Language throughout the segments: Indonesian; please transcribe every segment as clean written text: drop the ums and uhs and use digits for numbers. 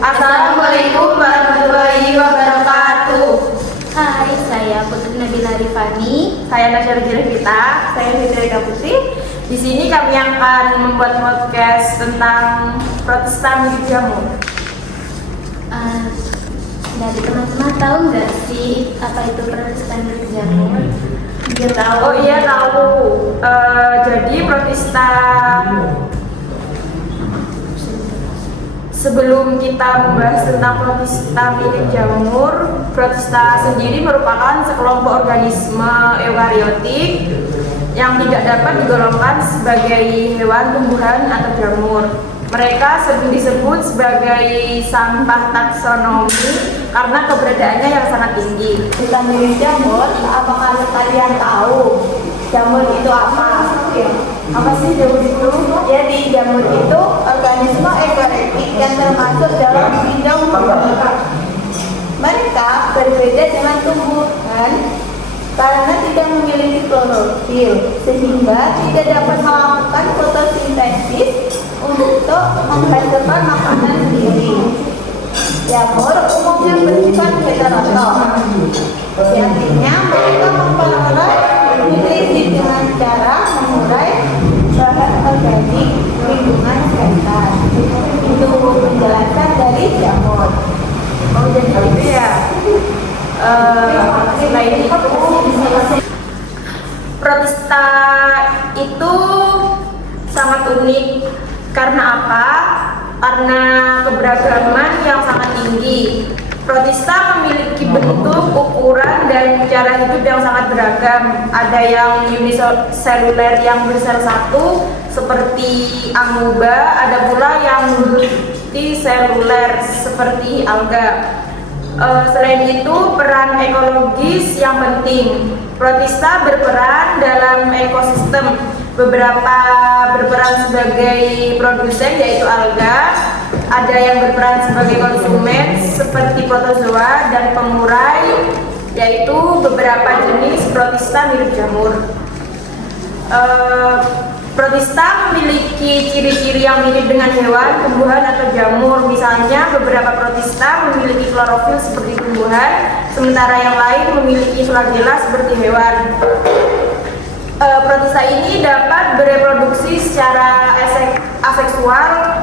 Assalamualaikum warahmatullahi wabarakatuh. Hai, saya Putri Nabila Rifani. Saya Tasya Revita. Saya Fitri Putri. Di sini kami akan membuat podcast tentang Protestan di Jamur. Dari teman-teman tahu nggak sih apa itu Protestan di Jamur? Dia tahu. Oh iya tahu. Jadi Protestan, sebelum kita membahas tentang Protista milik jamur, Protista sendiri merupakan sekelompok organisme eukariotik yang tidak dapat digolongkan sebagai hewan, tumbuhan, atau jamur. Mereka sering disebut sebagai sampah taksonomi karena keberadaannya yang sangat tinggi. Protista milik jamur, apakah kalian tahu jamur itu apa? Apa sih jamur itu? Jadi jamur itu organisme eukariotik yang termasuk dalam bidang bumi. Mereka berbeda dengan tumbuhan karena tidak memiliki klorofil, sehingga tidak dapat melakukan fotosintesis untuk menghasilkan makanan sendiri. Jamur umumnya bersifat heterotrof, artinya mereka memperoleh nutrisi dengan cara mengurai bahan organik lingkungan sekitar. Itu penjelasan dari jamur. Oh jadi itu ya. Selain itu, Protista itu sangat unik. Karena apa? Karena keberagaman yang sangat tinggi. Protista memiliki bentuk, ukuran, dan cara hidup yang sangat beragam. Ada yang uniseluler yang bersel satu seperti amoeba, ada pula yang multiseluler seperti alga. Selain itu, peran ekologis yang penting. Protista berperan dalam ekosistem. Beberapa berperan sebagai produsen yaitu alga, ada yang berperan sebagai konsumen seperti protozoa dan pengurai yaitu beberapa jenis protista mirip jamur. Protista memiliki ciri-ciri yang mirip dengan hewan, tumbuhan, atau jamur. Misalnya, beberapa protista memiliki klorofil seperti tumbuhan, sementara yang lain memiliki flagela seperti hewan. Protista ini dapat bereproduksi secara aseksual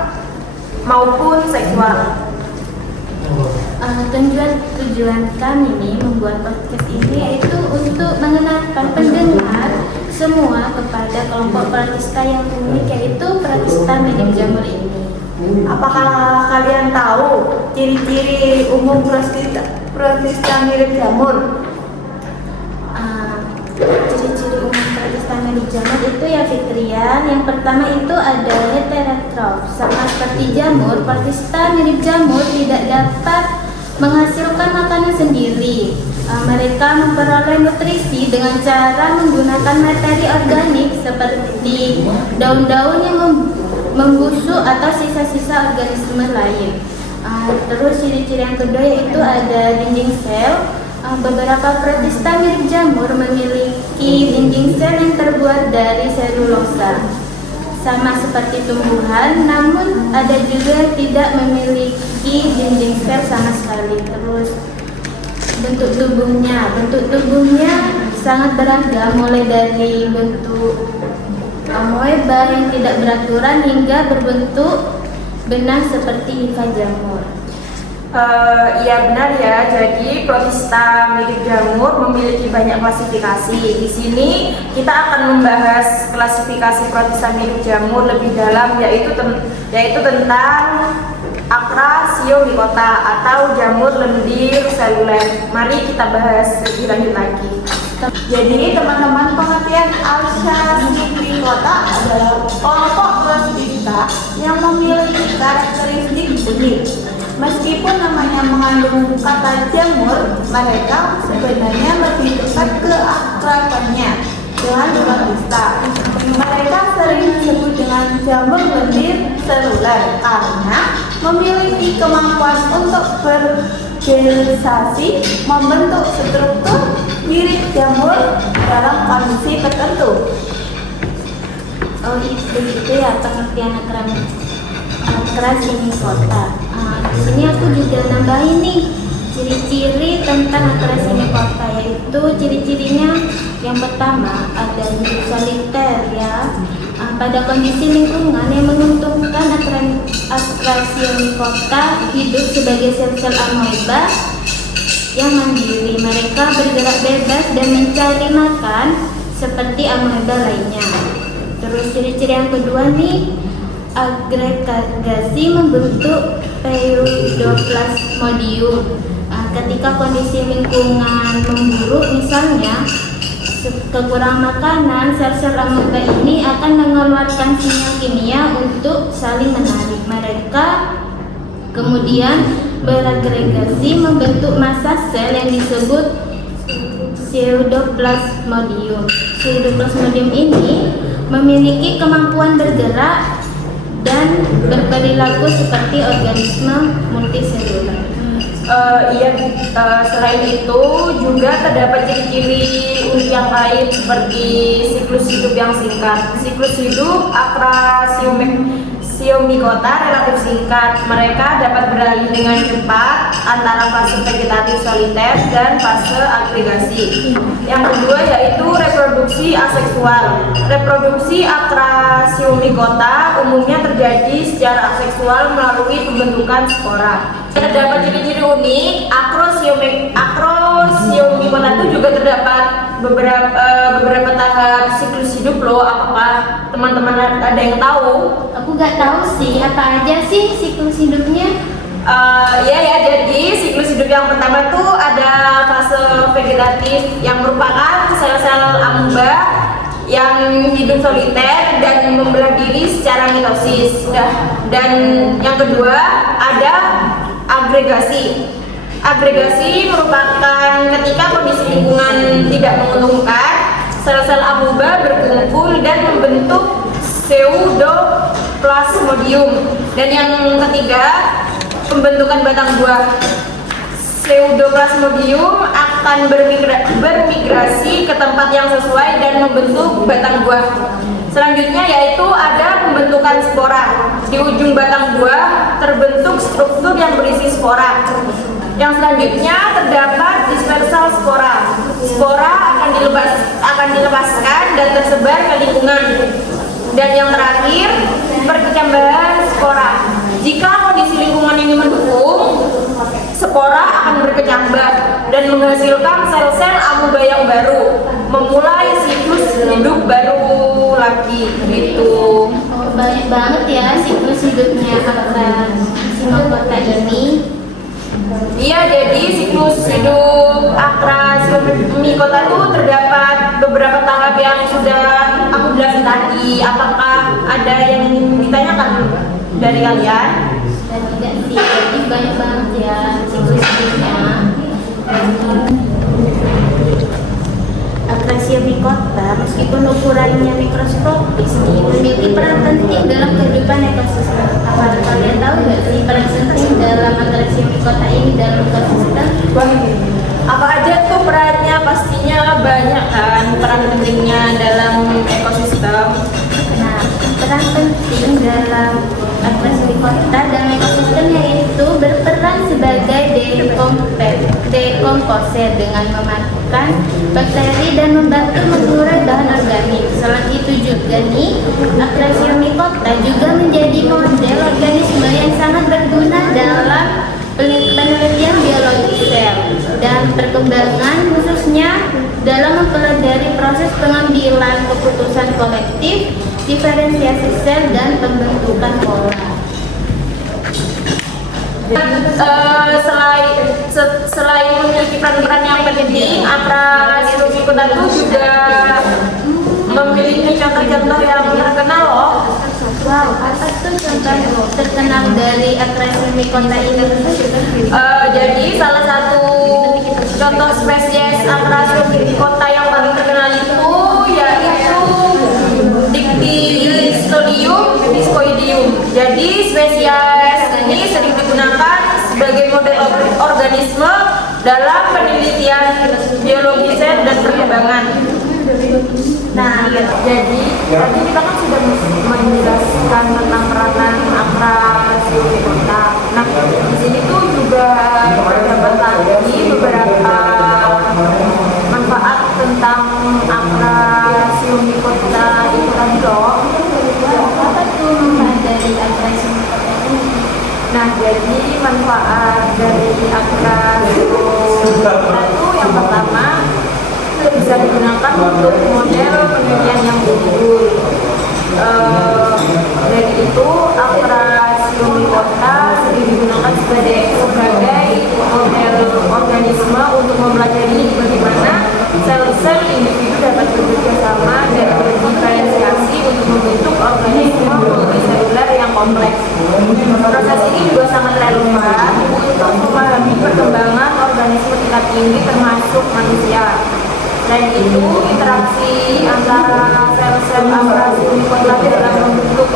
maupun seksual. Tujuan kami nih membuat podcast ini yaitu untuk mengenalkan pendengar semua kepada kelompok protista yang unik, yaitu protista mirip jamur ini. Apakah kalian tahu ciri-ciri umum protista mirip jamur? Ciri-ciri umum protista mirip jamur itu ya Fitrian. Yang pertama itu ada heterotrof. Sama seperti jamur, protista mirip jamur tidak dapat menghasilkan makanan sendiri. Mereka memperoleh nutrisi dengan cara menggunakan materi organik seperti daun-daun yang membusuk atau sisa-sisa organisme lain. Terus ciri-ciri yang kedua yaitu ada dinding sel. Beberapa protista mirip jamur memiliki dinding sel yang terbuat dari selulosa, sama seperti tumbuhan, namun ada juga yang tidak memiliki dinding sel sama sekali. Terus bentuk tubuhnya sangat beragam, mulai dari bentuk amoeba yang tidak beraturan hingga berbentuk benang seperti hifa jamur. Iya benar ya. Jadi protista mirip jamur memiliki banyak klasifikasi. Di sini kita akan membahas klasifikasi protista mirip jamur lebih dalam, yaitu tentang Acrasiomycota atau jamur lendir seluler. Mari kita bahas lebih lanjut lagi. Jadi teman-teman, pengertian Acrasiomycota adalah kelompok protista yang memiliki karakteristik unik. Meskipun namanya mengandung kata jamur, mereka sebenarnya lebih dekat ke akrabannya dengan protista. Mereka sering disebut dengan jamur lendir seluler karena memiliki kemampuan untuk bergenerasi, membentuk struktur mirip jamur dalam kondisi tertentu. Oh, itu ya pengertian Acrasiomycota. Di sini aku juga nambahin nih ciri-ciri tentang Acrasiomycota, yaitu ciri-cirinya yang pertama ada hidup soliter ya. Pada kondisi lingkungan yang menguntungkan, Acrasiomycota hidup sebagai sel-sel amoeba yang mandiri. Mereka bergerak bebas dan mencari makan seperti amoeba lainnya. Terus ciri-ciri yang kedua nih, agregasi membentuk Pseudoplasmodium. Ketika kondisi lingkungan memburuk, misalnya kekurangan makanan, sel-sel amoeba ini akan mengeluarkan sinyal kimia untuk saling menarik. Mereka kemudian beragregasi membentuk massa sel yang disebut Pseudoplasmodium. Pseudoplasmodium ini memiliki kemampuan bergerak dan berperilaku seperti organisme multiseluler. Selain itu juga terdapat ciri-ciri unik yang lain seperti siklus hidup yang singkat. Siklus hidup Acrasiomycota relatif singkat. Mereka dapat beralih dengan cepat antara fase vegetatif soliter dan fase agregasi. Yang kedua yaitu reproduksi aseksual. Reproduksi Acrasiomycota umumnya terjadi secara aseksual melalui pembentukan spora. Terdapat ciri-ciri unik Acrasiomycota itu juga terdapat beberapa tahap siklus hidup loh. Apakah teman-teman ada yang tahu? Aku gak tahu sih, apa aja sih siklus hidupnya? Jadi siklus hidup yang pertama tuh ada fase vegetatif yang merupakan sel-sel amuba yang hidup soliter dan membelah diri secara mitosis. Dan yang kedua ada agregasi. Agregasi merupakan ketika kondisi lingkungan tidak menguntungkan, sel-sel amuba berkumpul dan membentuk pseudoplasmodium. Dan yang ketiga, pembentukan batang buah. Pseudoplasmodium akan bermigrasi ke tempat yang sesuai dan membentuk batang buah. Selanjutnya yaitu ada pembentukan spora. Di ujung batang buah terbentuk struktur yang berisi spora. Yang selanjutnya terdapat dispersal spora. Spora akan dilepaskan dan tersebar ke lingkungan. Dan yang terakhir, perkecambahan spora. Jika kondisi lingkungan ini mendukung, spora akan berkecambah dan menghasilkan sel-sel amuba yang baru, memulai siklus hidup baru lagi gitu. Oh, banyak banget ya siklus hidupnya Acrasiomycota ini. Iya, jadi siklus hidup Acrasiomycota itu terdapat beberapa tahap yang sudah aku jelasin tadi. Apakah ada yang ingin ditanyakan dari kalian? Dan tidak sih, jadi banyak banget ya siklus hidupnya. Acrasiomycota meskipun ukurannya mikroskopis nih, memiliki peran penting dalam kehidupan ekosistem. Apa kalian tahu nggak sih peran penting dalam Acrasiomycota ini dalam ekosistem? Apa aja tuh perannya? Pastinya banyak kan peran pentingnya dalam ekosistem. Nah, peran penting dalam Acrasiomycota dalam ekosistem yaitu berperan sebagai dekomposer dengan mematikan bakteri dan membantu mengurai bahan organik. Selain itu juga nih, Acrasiomycota juga menjadi model organisme yang sangat berguna dalam penelitian biologi sel dan perkembangan, khususnya dalam mempelajari proses pengambilan keputusan kolektif, diferensiasi sel, dan pembentukan pola. Selain memiliki peran yang penting, Acrasiomycota itu juga memiliki contoh-contoh yang terkenal loh. Wow, apa tuh contoh terkenal dari Acrasiomycota ini? Jadi salah satu contoh spesies Acrasiomycota yang paling terkenal itu yaitu Discoideum. Jadi spesies ini sering digunakan sebagai model organisme dalam penelitian biologi sel dan perkembangan. Nah, jadi tadi kita kan sudah menjelaskan tentang peranan Acrasiomycota. Nah, di sini tuh juga terdapat lagi beberapa manfaat tentang Acrasiomycota itu tadi loh. Apa tuh manfaat dari Acrasiomycota ini? Nah, jadi manfaat dari Acrasiomycota itu yang pertama bisa digunakan untuk model penelitian yang unggul. Dari itu Acrasiomycota sering digunakan sebagai model organisme untuk mempelajari bagaimana sel-sel individu dapat bekerja sama dan berdiferensiasi untuk membentuk organisme multiseluler yang kompleks. Proses ini juga sangat relevan untuk memahami perkembangan organisme tingkat tinggi termasuk manusia. Selain itu, interaksi antara sel-sel Acrasiomycota dalam membentuk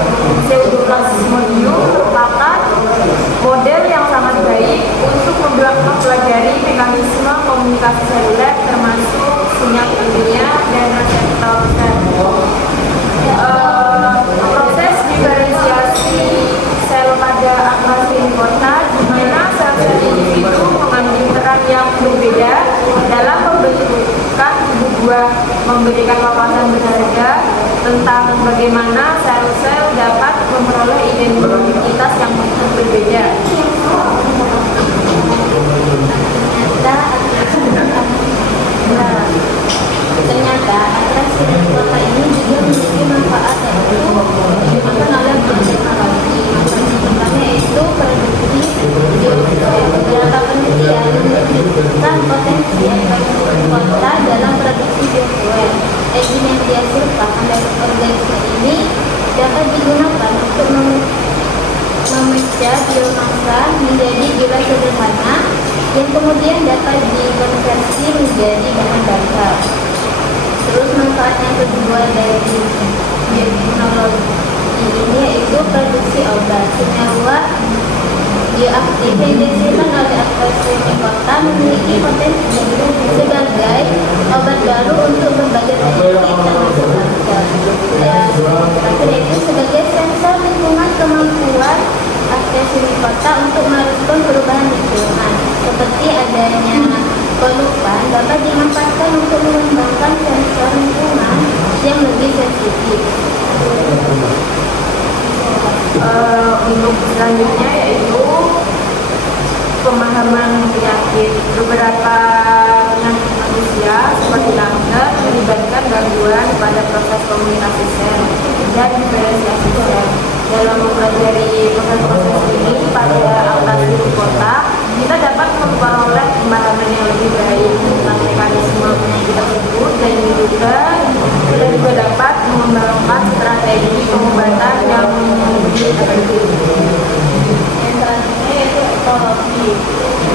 pseudoplasmodium merupakan model yang sangat baik untuk mempelajari mekanisme komunikasi seluler termasuk sinyal kimia dan reseptor sel. Proses diferensiasi sel pada Acrasiomycota di mana sel-sel individu mengambil peran yang berbeda dalam pembentukan tubuh buah, memberikan wawasan berharga tentang bagaimana sel-sel dapat memperoleh identitas yang berbeda. Ternyata Acrasiomycota ini juga memiliki manfaat yaitu digunakan oleh biotechnologi. Manfaatnya yaitu produksi biosfer. Beberapa penelitian yang kemudian dapat dikonversi menjadi bahan bakar. Terus manfaat yang kedua dari bioteknologi ini yaitu produksi obat. Senyawa bioaktif yang dihasilkan oleh Astrazeneca kota memiliki potensi sebagai obat baru untuk berbagai penyakit termasuk kanker. Dan terakhir itu sebagai sensor lingkungan, kemampuan Astrazeneca kota untuk merespon perubahan lingkungan seperti adanya polupan dapat dimanfaatkan untuk mengembangkan sensor lingkungan yang lebih sensitif. Untuk selanjutnya yaitu pemahaman penyakit. Beberapa penyakit manusia seperti kanker melibatkan gangguan pada proses komunikasi sel dan diferensiasi sel. Dalam mempelajari proses-proses ini pada Astrazeneca kota, kita dapat memperoleh pemahaman yang lebih baik tentang mekanisme penyakit tersebut dan juga kita juga dapat mengembangkan strategi pengobatan yang lebih efektif. Yang selanjutnya yaitu ekologi.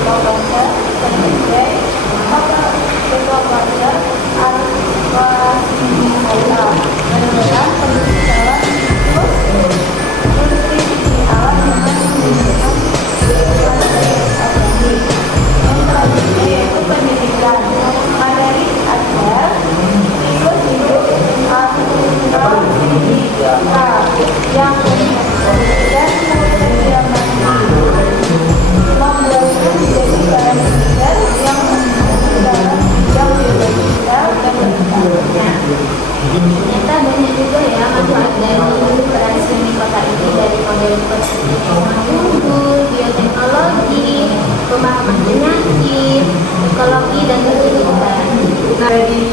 Ekologi sebagai ekologi Astrazeneca adalah produksi alat siklus nutrisi alat dengan menggunakan organik. Yang selanjutnya yaitu pendidikan. Materi ajar siklus hidup Astrazeneca yang dan multimedia membuatnya menjadi bahan belajar yang dalam bidang biologi sel dan seterusnya. Ternyata banyak juga ya manfaat dari Astrazeneca kota ini, dari model unggul, bioteknologi, pemahaman penyakit, ekologi dan pendidikan. Nah, dari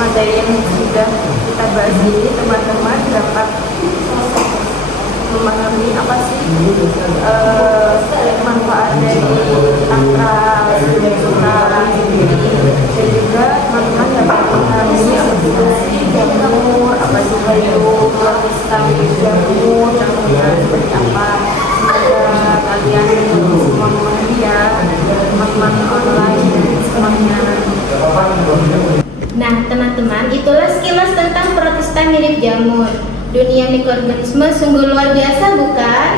materi yang sudah kita bahas ini, teman-teman dapat memahami apa sih manfaat dari Astrazeneca sendiri, dan juga teman-teman dapat memahami apa sih jamur, apa juga itu protista jamur, jamurnya seperti apa. Semoga kalian semua memahami ya, teman-teman online dan semuanya. Nah teman-teman, itulah sekilas tentang protista mirip jamur. Dunia mikroorganisme sungguh luar biasa bukan?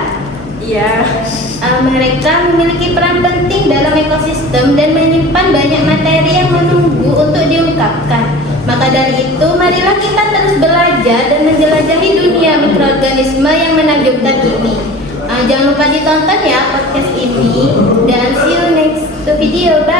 Iya. Mereka memiliki peran penting dalam ekosistem dan menyimpan banyak materi yang menunggu untuk diungkapkan. Maka dari itu, marilah kita terus belajar dan menjelajahi dunia mikroorganisme yang menakjubkan ini. Jangan lupa ditonton ya podcast ini, dan see you next video. Bye.